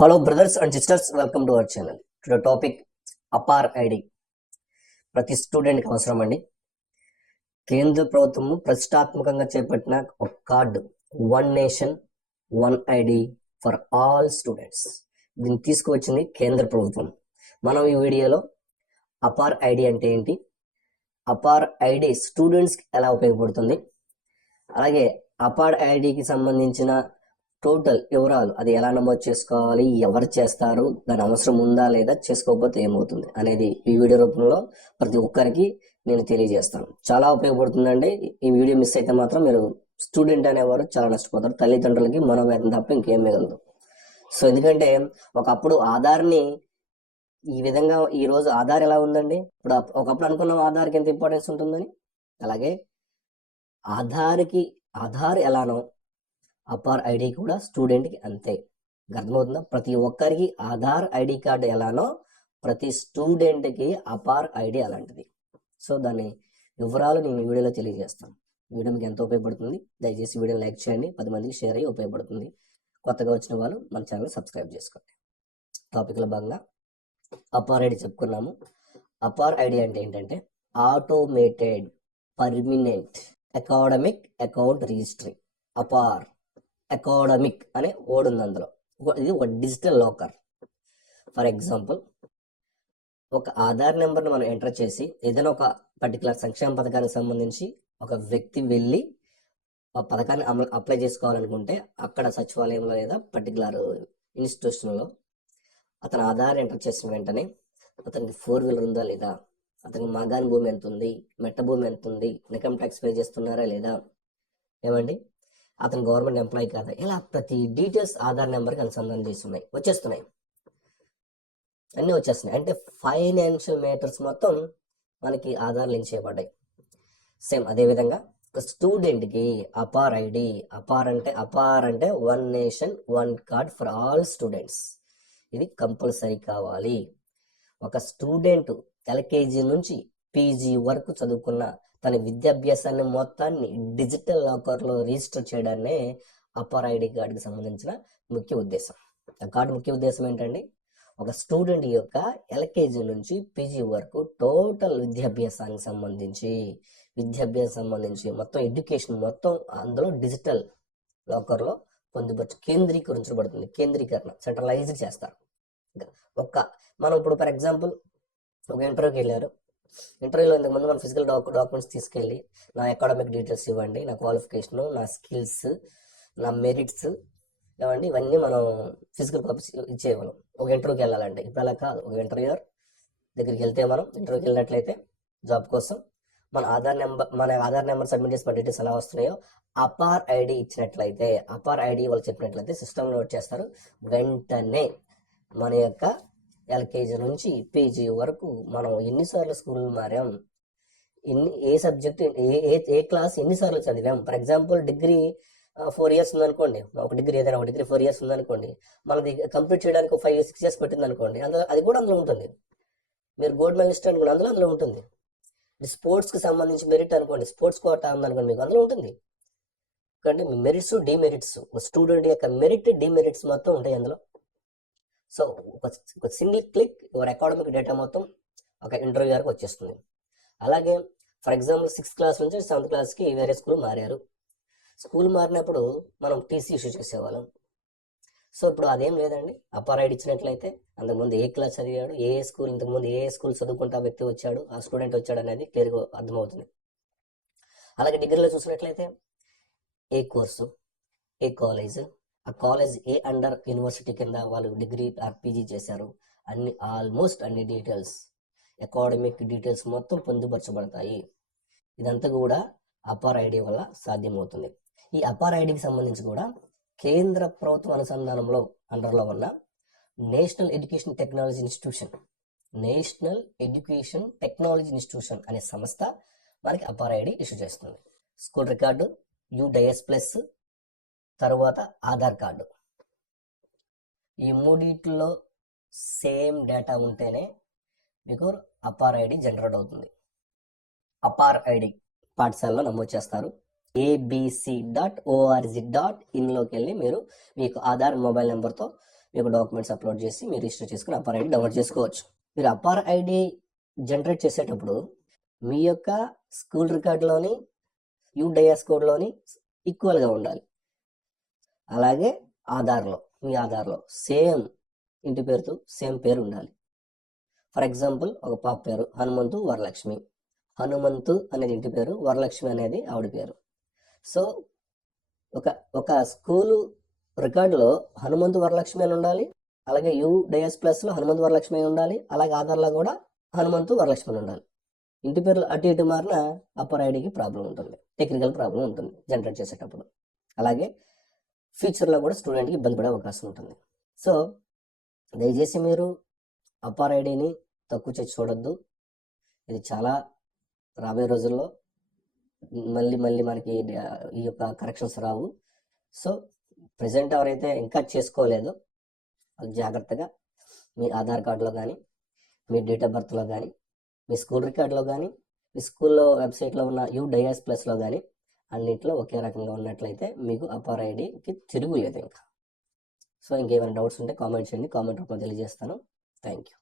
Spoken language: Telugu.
Hello brothers and sisters welcome to our channel today topic APAAR ID ప్రతి స్టూడెంట్కి అవసరం అండి. కేంద్ర ప్రభుత్వము ప్రతిష్టాత్మకంగా చేపట్టిన ఒక card one nation one ID for all students దీన్ని తీసుకువచ్చింది కేంద్ర ప్రభుత్వం. మనం ఈ వీడియోలో అపార్ ఐడి అంటే ఏంటి? అపార్ ఐడి స్టూడెంట్స్కి ఎలా ఉపయోగపడుతుంది? అలాగే అపార్ ఐడికి సంబంధించిన టోటల్ వివరాలు అది ఎలా నమోదు చేసుకోవాలి ఎవరు చేస్తారు దాని అవసరం ఉందా లేదా చేసుకోకపోతే ఏమవుతుంది అనేది ఈ వీడియో రూపంలో ప్రతి ఒక్కరికి నేను తెలియజేస్తాను. చాలా ఉపయోగపడుతుందండి. ఈ వీడియో మిస్ అయితే మాత్రం మీరు స్టూడెంట్ అనేవారు చాలా నష్టపోతారు. తల్లిదండ్రులకి మనోవేదన తప్ప ఇంకేం మిగలదు. సో ఎందుకంటే ఒకప్పుడు ఆధార్ని ఈ విధంగా ఈ రోజు ఆధార్ ఎలా ఉందండి? ఇప్పుడు ఒకప్పుడు అనుకున్నాం ఆధార్కి ఎంత ఇంపార్టెన్స్ ఉంటుందని. అలాగే ఆధార్కి ఆధార్ ఎలానో అపార్ ఐడి కూడా స్టూడెంట్కి అంతే. అర్థమవుతుందా? ప్రతి ఒక్కరికి ఆధార్ ఐడి కార్డు ఎలానో ప్రతి స్టూడెంట్కి అపార్ ఐడి అలాంటిది. సో దాని వివరాలు నేను వీడియోలో తెలియజేస్తాను. వీడియో మీకు ఎంతో ఉపయోగపడుతుంది. దయచేసి వీడియో లైక్ చేయండి. పది మందికి షేర్ అయ్యి ఉపయోగపడుతుంది. కొత్తగా వచ్చిన వాళ్ళు మన ఛానల్ సబ్స్క్రైబ్ చేసుకోండి. టాపిక్లో భాగంగా అపార్ ఐడి చెప్పుకున్నాము. అపార్ ఐడి అంటే ఏంటంటే automated permanent academic account registry APAAR academic అనే ఓడ్ ఉంది అందులో. ఇది ఒక డిజిటల్ లాకర్. ఫర్ ఎగ్జాంపుల్ ఒక ఆధార్ నెంబర్ని మనం ఎంటర్ చేసి ఏదైనా ఒక పర్టికులర్ సంక్షేమ పథకానికి సంబంధించి ఒక వ్యక్తి వెళ్ళి ఆ పథకాన్ని అమలు అప్లై చేసుకోవాలనుకుంటే అక్కడ సచివాలయంలో లేదా పర్టికులర్ ఇన్స్టిట్యూషన్లో అతను ఆధార్ ఎంటర్ చేసిన వెంటనే అతనికి ఫోర్ వీలర్ ఉందా లేదా అతనికి మాగాని భూమి ఎంత ఉంది మెట్ట భూమి ఎంత ఉంది ఇన్కమ్ ట్యాక్స్ పే చేస్తున్నారా లేదా ఏమండి? అతను గవర్నమెంట్ ఎంప్లాయీ కాదా. ఇలా ప్రతి డీటెయిల్స్ ఆధార్ నెంబర్కి అనుసంధానం చేస్తున్నాయి వచ్చేస్తున్నాయి. అన్నీ వచ్చేస్తున్నాయి. అంటే ఫైనాన్షియల్ మ్యాటర్స్ మొత్తం మనకి ఆధార్ లింక్ చేయబడ్డాయి. సేమ్ అదేవిధంగా ఒక స్టూడెంట్కి అపార్ ఐడి అపార్ అంటే అపార్ అంటే one nation one card for all students ఇది కంపల్సరీ కావాలి. ఒక స్టూడెంట్ ఎల్కేజీ నుంచి పీజీ వరకు చదువుకున్న తన విద్యాభ్యాసాన్ని మొత్తాన్ని డిజిటల్ లాకర్లో రిజిస్టర్ చేయడాన్నే అప్పర్ ఐడి కార్డుకి సంబంధించిన ముఖ్య ఉద్దేశం. ఆ కార్డు ముఖ్య ఉద్దేశం ఏంటండి? ఒక స్టూడెంట్ యొక్క ఎల్కేజీ నుంచి పీజీ వరకు టోటల్ విద్యాభ్యాసానికి సంబంధించి విద్యాభ్యాసం సంబంధించి మొత్తం ఎడ్యుకేషన్ మొత్తం అందులో డిజిటల్ లాకర్లో పొందుపరచు కేంద్రీకరించబడుతుంది. కేంద్రీకరణ సెంట్రలైజ్డ్ చేస్తారు. ఒక ఒక్క మనం ఇప్పుడు ఫర్ ఎగ్జాంపుల్ ఒక ఇంటర్వ్యూకి వెళ్ళారు. ఇంటర్వ్యూలో ఇంతకుముందు మన ఫిజికల్ డాక్ డాక్యుమెంట్స్ తీసుకెళ్ళి నా అకాడమిక్ డీటెయిల్స్ ఇవ్వండి నా క్వాలిఫికేషను నా స్కిల్స్ నా మెరిట్స్ ఏమండి ఇవన్నీ మనం ఫిజికల్ కాపీస్ ఇచ్చేయగలం. ఒక ఇంటర్వ్యూకి వెళ్ళాలంటే. ఇప్పుడు అలా కాదు. ఒక ఇంటర్వ్యూయర్ దగ్గరికి వెళ్తే మనం ఇంటర్వ్యూకి వెళ్ళినట్లయితే జాబ్ కోసం మన ఆధార్ నెంబర్ మన ఆధార్ నెంబర్ సబ్మిట్ చేసిన డీటెయిల్స్ ఎలా వస్తున్నాయో అపార్ ఐడి ఇచ్చినట్లయితే అపార్ ఐడి వాళ్ళు చెప్పినట్లయితే సిస్టమ్ నోట్ చేస్తారు. వెంటనే మన యొక్క ఎల్కేజీ నుంచి పీజీ వరకు మనం ఎన్నిసార్లు స్కూల్ మారాం? ఎన్ని ఏ సబ్జెక్ట్ ఏ ఏ ఏ క్లాస్ ఎన్నిసార్లు చదివాం? For example degree four years ఉందనుకోండి. ఒక డిగ్రీ ఏదైనా ఒక డిగ్రీ ఫోర్ ఇయర్స్ ఉందనుకోండి. మనది కంప్లీట్ చేయడానికి ఫైవ్ ఇయర్స్ సిక్స్ ఇయర్స్ పెట్టింది అనుకోండి అందులో అది కూడా అందులో ఉంటుంది. మీరు గోల్డ్ మెడలిస్ట్ అనుకోండి అందులో అందులో ఉంటుంది. స్పోర్ట్స్కి సంబంధించి మెరిట్ అనుకోండి స్పోర్ట్స్ కోటా ఉందనుకోండి మీకు అందులో ఉంటుంది. కానీ మీ మెరిట్స్ డిమెరిట్స్ స్టూడెంట్ యొక్క మెరిట్ డిమెరిట్స్ మొత్తం ఉంటాయి అందులో. సో ఒక ఒక single click your academic data మొత్తం ఒక ఇంటర్వ్యూ వరకు వచ్చేస్తుంది. అలాగే ఫర్ ఎగ్జాంపుల్ సిక్స్త్ క్లాస్ నుంచి సెవెంత్ క్లాస్కి వేరే స్కూల్ మారారు. స్కూల్ మారినప్పుడు మనం టీసీ ఇష్యూ చేసేవాళ్ళం. సో ఇప్పుడు అదేం లేదండి. అపార్ ఐడి ఇచ్చినట్లయితే అంతకుముందు ఏ క్లాస్ చదివాడు ఏ స్కూల్ ఇంతకుముందు ఏ స్కూల్ చదువుకుంటే ఆ వ్యక్తి వచ్చాడు ఆ స్టూడెంట్ వచ్చాడు అనేది క్లియర్గా అర్థమవుతుంది. అలాగే డిగ్రీలో చూసినట్లయితే ఏ కోర్సు ఏ కాలేజ్ ఆ కాలేజ్ ఏ అండర్ యూనివర్సిటీ కింద వాళ్ళు డిగ్రీ ఆర్ పీజీ చేశారు అన్ని ఆల్మోస్ట్ అన్ని డీటెయిల్స్ అకాడమిక్ డీటెయిల్స్ మొత్తం పొందుపరచబడతాయి. ఇదంతా కూడా అపార్ ఐడి వల్ల సాధ్యమవుతుంది. ఈ అపార్ ఐడికి సంబంధించి కూడా కేంద్ర ప్రభుత్వ అనుసంధానంలో అండర్లో ఉన్న national education technology institution national education technology institution అనే సంస్థ మనకి అపార్ ఐడి ఇష్యూ చేస్తుంది. స్కూల్ రికార్డు యూడైఎస్ ప్లస్ తర్వాత ఆధార్ కార్డు. ఈ మూడిట్లో సేమ్ డేటా ఉంటేనే మీకు అపార్ ఐడి జనరేట్ అవుతుంది. అపార్ ఐడి పాఠశాలలో నమోదు చేస్తారు. A B C dot O R G dot ఇన్లోకి వెళ్ళి మీరు మీకు ఆధార్ మొబైల్ నెంబర్తో మీకు డాక్యుమెంట్స్ అప్లోడ్ చేసి మీరు రిజిస్టర్ చేసుకుని అపార్ ఐడి డౌన్లోడ్ చేసుకోవచ్చు. మీరు అపార్ ఐడి జనరేట్ చేసేటప్పుడు మీ యొక్క స్కూల్ రికార్డులోని యూడైఎస్ కోడ్లోని ఈక్వల్గా ఉండాలి. అలాగే ఆధార్లో మీ ఆధార్లో సేమ్ ఇంటి పేరుతో సేమ్ పేరు ఉండాలి. ఫర్ ఎగ్జాంపుల్ ఒక పాప పేరు హనుమంతు వరలక్ష్మి. హనుమంతు అనేది ఇంటి పేరు వరలక్ష్మి అనేది ఆవిడ పేరు. సో ఒక ఒక స్కూలు రికార్డులో హనుమంతు వరలక్ష్మి అని ఉండాలి అలాగే యూ డేఎస్ ప్లస్లో హనుమంతు వరలక్ష్మి అని ఉండాలి అలాగే ఆధార్లో కూడా హనుమంతు వరలక్ష్మి అని ఉండాలి. ఇంటి పేర్లు అటు ఇటు మారిన అప్పర్ ఐడికి ప్రాబ్లం ఉంటుంది టెక్నికల్ ప్రాబ్లం ఉంటుంది జనరేట్ చేసేటప్పుడు. అలాగే ఫ్యూచర్లో కూడా స్టూడెంట్కి ఇబ్బంది పడే అవకాశం ఉంటుంది. సో దయచేసి మీరు అపార్ ఐడిని తక్కువ చేసి చూడొద్దు. ఇది చాలా రాబోయే రోజుల్లో మళ్ళీ మళ్ళీ మనకి ఈ యొక్క కరెక్షన్స్ రావు. సో ప్రజెంట్ ఎవరైతే ఇంకా చేసుకోలేదో వాళ్ళు జాగ్రత్తగా మీ ఆధార్ కార్డులో కానీ మీ డేట్ ఆఫ్ బర్త్లో కానీ మీ స్కూల్ రికార్డులో కానీ మీ స్కూల్లో వెబ్సైట్లో ఉన్న యూ డైఎస్ ప్లస్లో కానీ అన్నింటిలో ఒకే రకంగా ఉన్నట్లయితే మీకు అపార్ ఐడికి తిరుగులేదు ఇంకా. సో ఇంకేమైనా డౌట్స్ ఉంటే కామెంట్ చేయండి కామెంట్ రూపంలో తెలియజేస్తాను. Thank you